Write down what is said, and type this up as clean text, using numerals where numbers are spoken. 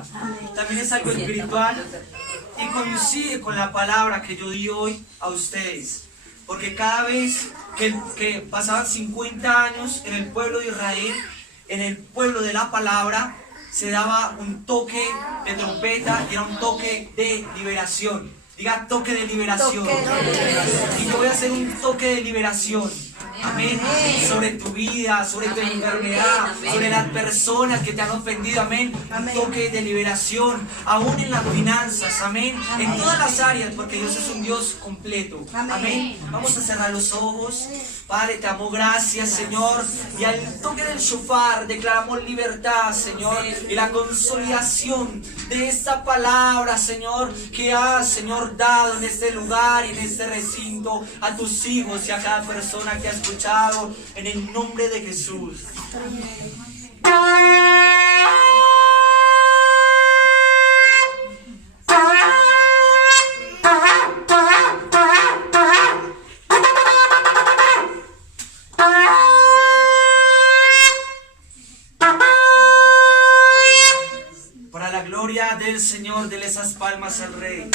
vida. También es algo espiritual y coincide con la palabra que yo di hoy a ustedes. Porque cada vez que pasaban 50 años en el pueblo de Israel, en el pueblo de la palabra, se daba un toque de trompeta y era un toque de liberación. Diga toque de liberación. Y yo voy a hacer un toque de liberación. Amén. Sobre tu vida, sobre tu enfermedad, sobre las personas que te han ofendido. Amén. Un toque de liberación, aún en las finanzas. Amén. En todas las áreas, porque Dios es un Dios completo. Amén. Vamos a cerrar los ojos. Padre, te amo, gracias, Señor. Y al toque del shofar declaramos libertad, Señor. Y la consolidación de esta palabra, Señor, que has, Señor, dado en este lugar y en este recinto a tus hijos y a cada persona que ha escuchado, en el nombre de Jesús. Para la gloria del Señor, denle esas palmas al Rey.